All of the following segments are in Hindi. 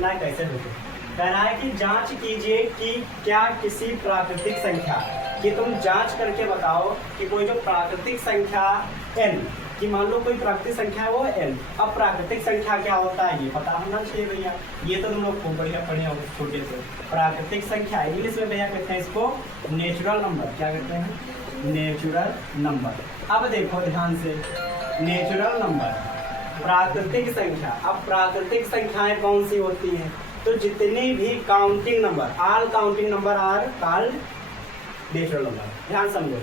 समझना है कैसे होते। कह रहा है कि जांच कीजिए कि क्या किसी प्राकृतिक संख्या कि तुम जांच करके बताओ कि कोई जो प्राकृतिक संख्या n कि मान लो कोई प्राकृतिक संख्या है वो n। अब प्राकृतिक संख्या क्या होता है ये पता होना चाहिए भैया, ये तो तुम लोग खूब बढ़िया पढ़े हो छोटे से। प्राकृतिक संख्या इंग्लिश में भैया कहते हैं इसको नेचुरल नंबर। क्या कहते हैं? Natural number. अब देखो ध्यान से, नेचुरल नंबर प्राकृतिक संख्या। अब प्राकृतिक संख्याएं कौन सी होती हैं? तो जितनी भी counting number, all counting number are called natural number. ध्यान समझो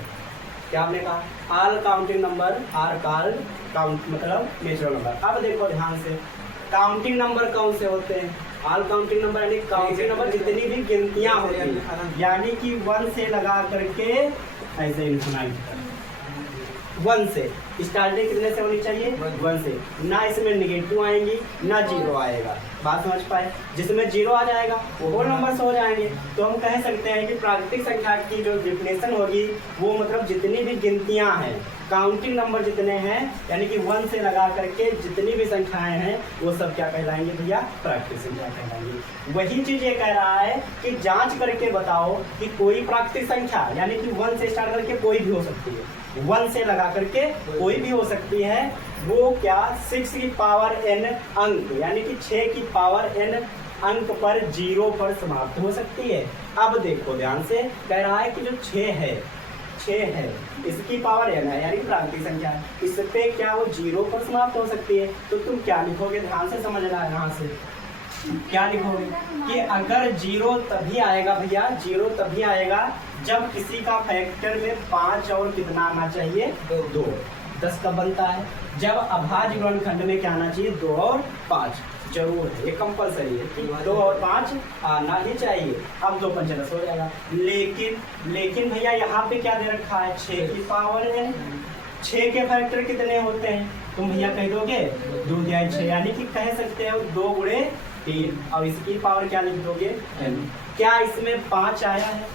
क्या आपने कहा, all counting number are called count मतलब नेचुरल नंबर। अब देखो ध्यान से, काउंटिंग नंबर कौन से होते हैं? ऑल काउंटिंग नंबर यानी काउंटिंग नंबर जितनी भी गिनतियां होती हैं, यानी कि 1 से लगा करके ऐसे इन्फिनाइट 1 से स्टार्टिंग कितने से होनी चाहिए? 1 से। ना इसमें निगेटिव आएंगी ना जीरो आएगा। बात समझ पाए? जिसमें जीरो आ जाएगा वो होल नंबर से हो जाएंगे। तो हम कह सकते हैं कि प्राकृतिक संख्या की जो डिफिनेशन होगी वो मतलब जितनी भी गिनतियां हैं, काउंटिंग नंबर जितने हैं, यानी कि 1 से लगा करके जितनी भी संख्याएं हैं वो सब क्या कहलाएंगे भैया? प्राकृतिक संख्या कहलाएंगे। वही चीज ये कह रहा है कि जांच करके बताओ कि कोई प्राकृतिक संख्या यानी कि 1 से स्टार्ट करके कोई भी हो सकती है, 1 से लगा करके कोई भी हो सकती है, वो क्या 6 की पावर n अंक यानी कि 6 की पावर n अंक पर 0 पर समाप्त हो सकती है। अब देखो ध्यान से, कह रहा है कि जो 6 है इसकी पावर n है यानी प्राकृतिक संख्या है, इस पे क्या वो 0 पर समाप्त हो सकती है। तो तुम क्या लिखोगे? ध्यान से समझना है। यहाँ से क्या लिखोगे कि अगर 0 तभी आएगा भैया, 0 तभी आएगा जब किसी का फैक्टर में 5 और कितना आना चाहिए? 2। 10 कब बनता है? जब अभाज्य गुणनखंड में क्या आना चाहिए? 2 और 5 जरूर है, ये कंपलसरी है कि 2 और 5 आना ही चाहिए। अब 2 पंच 10 हो जाएगा। लेकिन भैया यहाँ पे क्या दे रखा है? 6 की पावर है। 6 के फैक्टर कितने होते हैं? तुम भैया कह दोगे 2 या 6, यानी कि कह सकते हो 2 गुणे 3 और इसकी पावर क्या लिख दोगे? n। क्या इसमें 5 आया है?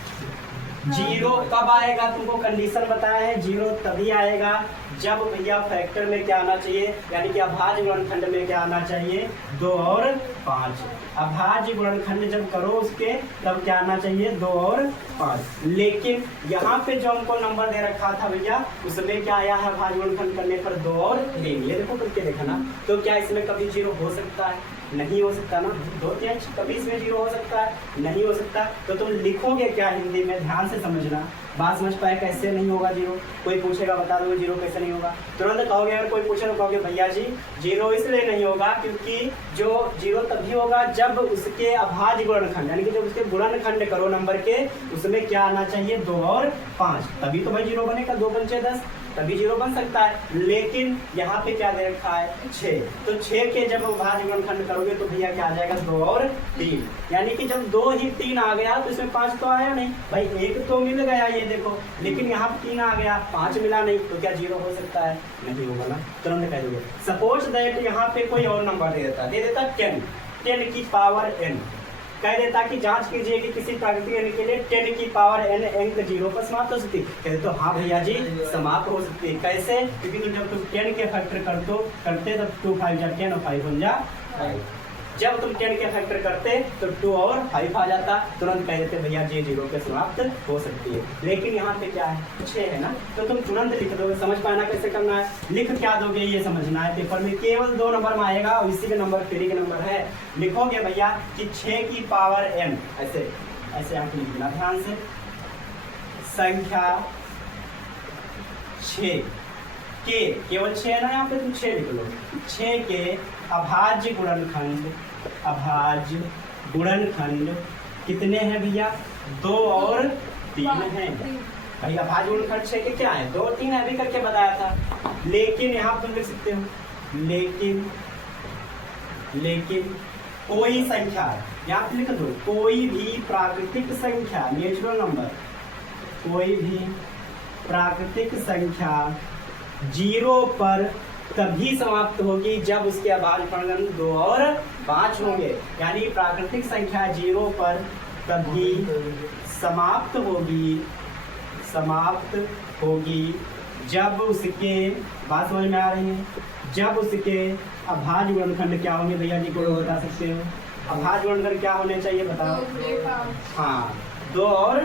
0 कब आएगा? तुमको कंडीशन बताया है, 0 तभी आएगा जब भैया फैक्टर में क्या आना चाहिए, यानी कि अभाज्य गुणनखंड में क्या आना चाहिए? 2 और 5। अभाज्य गुणनखंड जब करो उसके तब क्या आना चाहिए? 2 और 5। लेकिन यहाँ पे जो हमको नंबर दे रखा था भैया उसमें क्या आया है? अभाज्य गुणनखंड करने पर 2 और 3। ये देखो करके देखना। तो क्या इसमें कभी 0 हो सकता है? नहीं हो सकता ना। 2 3 कभी इसमें 0 हो सकता है? नहीं हो सकता। तो तुम लिखोगे क्या हिंदी में? ध्यान से समझना, बात समझ पाए कैसे नहीं होगा 0? कोई पूछेगा बता दो 0 कैसे नहीं होगा? तुरंत कहोगे, अगर कोई पूछे तो कहोगे भैया जी 0 इसलिए नहीं होगा क्योंकि जो 0 तभी होगा जब उसके अभाज्य गुणनखंड यानी कि जब उसके गुणनखंड करो नंबर के उसमें क्या आना चाहिए? 2 और 5, तभी तो भाई 0 बनेगा। 2 पंचे 10 तभी 0 बन सकता है। लेकिन यहाँ पे क्या दे रखा है? 6। तो 6 के जब अभाज्य गुणनखंड करोगे तो भैया क्या आ जाएगा? 2 और 3, यानी कि जब 2 ही 3 आ गया तो इसमें 5 तो आया नहीं भाई, 1 तो मिल गया ये देखो, लेकिन यहाँ 3 आ गया, 5 मिला नहीं, तो क्या 0 हो सकता है? नहीं होगा ना। तुरंत कह दोगे सपोज दैट यहाँ पे कोई और नंबर दे देता 10 की पावर n, कह देता कि जांच कीजिए कि किसी प्राकृतिक n के लिए 10 की पावर n अंक 0 पर समाप्त हो सकती है। कहते तो हाँ भैया जी समाप्त हो सकती है। कैसे? क्योंकि जब तुम 10 के फैक्टर करते तब 2 5 जा 10 और 5 बन जा 5। जब तुम 10 के फैक्टर करते तो 2 और 5 आ जाता, तुरंत कह देते भैया जी 0 पे समाप्त हो सकती है। लेकिन यहाँ पे क्या है? 6 है ना, तो तुम तुरंत लिख दोगे। समझ पाना कैसे करना है? लिख क्या दोगे ये समझना है। पेपर में केवल 2 नंबर में आएगा और इसी के नंबर फ्री के नंबर है। लिखोगे भैया कि 6 की पावर n, ऐसे आप लिख देना ध्यान से। संख्या 6 के, केवल 6 है ना, यहाँ पे तुम 6 लिख लो। 6 के अभाज्य गुणनखंड कितने हैं भैया? 2 और 3 हैं भाई। अभाज्य गुणनखंड 6 के क्या है? 2 और 3 अभी करके बताया था। लेकिन यहाँ तुम लिख सकते हो लेकिन कोई संख्या, यहाँ पे लिख दो कोई भी प्राकृतिक संख्या, नेचुरल नंबर, कोई भी प्राकृतिक संख्या 0 पर तभी समाप्त होगी जब उसके अभाज्य गुणनखंड 2 और 5 होंगे। यानी प्राकृतिक संख्या 0 पर तभी समाप्त होगी जब उसके, बात समझ में आ रही है, जब उसके अभाज्य गुणनखंड क्या होंगे भैया जी? को बता सकते हो? अभाज्य गुणनखंड क्या होने चाहिए बताओ? हाँ 2 और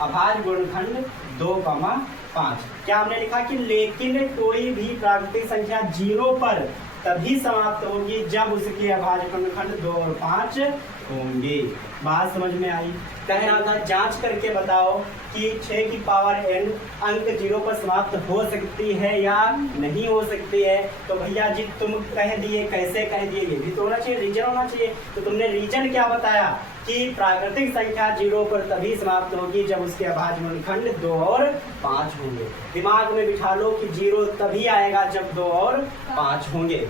अभाज्य गुणनखंड 2,5। क्या हमने लिखा कि लेकिन कोई भी प्राकृतिक संख्या 0 पर तभी समाप्त होगी जब उसके अभाज्य गुणनखंड 2 और 5 होंगे। बात समझ में आई? कह रहा था जांच करके बताओ कि 6 की पावर n अंक 0 पर समाप्त हो सकती है या नहीं हो सकती है। तो भैया जी तुम कह दिए, कैसे कह दिए? ये भी तो होना चाहिए, रीजन होना चाहिए। तो तुमने रीजन क्या बताया कि प्राकृतिक संख्या 0 पर तभी समाप्त होगी जब उसके अभाज्य गुणनखंड 2 और 5 होंगे। दिमाग में बिठा लो कि 0 तभी आएगा जब 2 और 5 होंगे।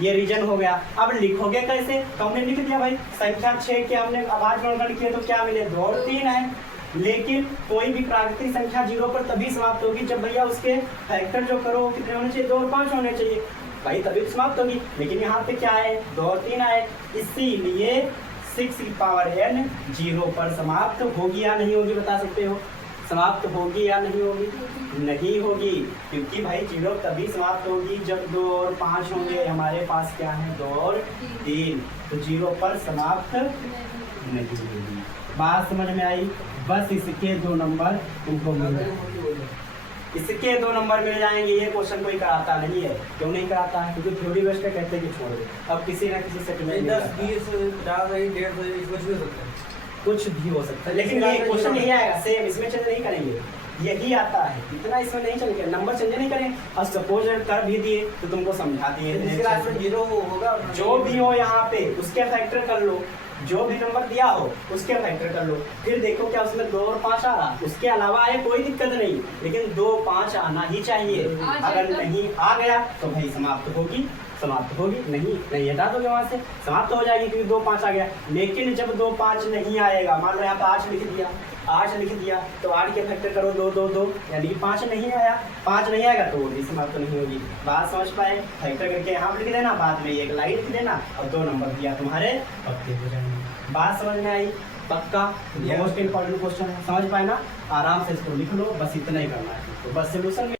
ये रीजन हो गया। अब लिखोगे कैसे? तो हमने लिख दिया भाई, संख्या 6 के हमने अभाज्य गुणनखंड किए तो क्या मिले? 2 और 3 है। लेकिन कोई भी प्राकृतिक संख्या 0 पर तभी समाप्त होगी जब भैया उसके फैक्टर जो करो कितने होने चाहिए? 2 और 5 होने चाहिए भाई, तभी समाप्त होगी। लेकिन यहाँ पे क्या है? 2 और 3 आए, इसीलिए 6 की पावर n 0 पर समाप्त होगी या नहीं होगी? बता सकते हो? समाप्त होगी या नहीं होगी? नहीं होगी, क्योंकि भाई 0 तभी समाप्त होगी जब 2 और 5 होंगे। हमारे पास क्या है? 2 और 3, तो 0 पर समाप्त नहीं होगी। बात समझ में आई? बस इसके 2 नंबर तुमको मिल जाएंगे, इसके 2 नंबर मिल जाएंगे। ये क्वेश्चन कोई कराता नहीं है। क्यों नहीं कराता है? क्योंकि थ्योरी बेस्ड कहते हैं कि छोड़ दे। अब किसी ना किसी सेट में 10, 20, 50, 150 कुछ भी हो सकता है, कुछ भी हो सकता है, लेकिन ये क्वेश्चन यही आएगा सेम। इसमें चेंज नहीं करेंगे, यही आता है, इतना इसमें नहीं चलेगा, नंबर चेंज नहीं करेंगे। अब सपोज कर भी दिए तो तुमको समझा दिए, 0 होगा, जो भी हो यहाँ पे उसके फैक्टर कर लो, जो भी नंबर दिया हो उसके फैक्टर कर लो। फिर देखो क्या उसमें 2 और 5 आ रहा, उसके अलावा आए कोई दिक्कत नहीं, लेकिन 2 5 आना ही चाहिए। अगर नहीं आ गया तो भाई समाप्त होगी, समाप्त होगी। नहीं हटा दोगे वहां से, समाप्त हो जाएगी, क्योंकि 2 5 आ गया। लेकिन जब 2 5 नहीं आएगा, मान लो यहाँ पे 8 लिख दिया, 8 लिख दिया, तो 8 के फैक्टर करो 2 2 2, यानी कि 5 नहीं आया, 5 नहीं आएगा तो वो भी समाप्त नहीं होगी। बात समझ पाए? फैक्टर करके यहाँ लिख देना, बाद में एक लाइन लिख देना और 2 नंबर दिया तुम्हारे पक्के हो जाएंगे। बात समझ में आई? पक्का मोस्ट इंपॉर्टेंट क्वेश्चन है, समझ पाए ना? आराम से इसको लिख लो, बस इतना ही करना है। तो बस सोल्यूशन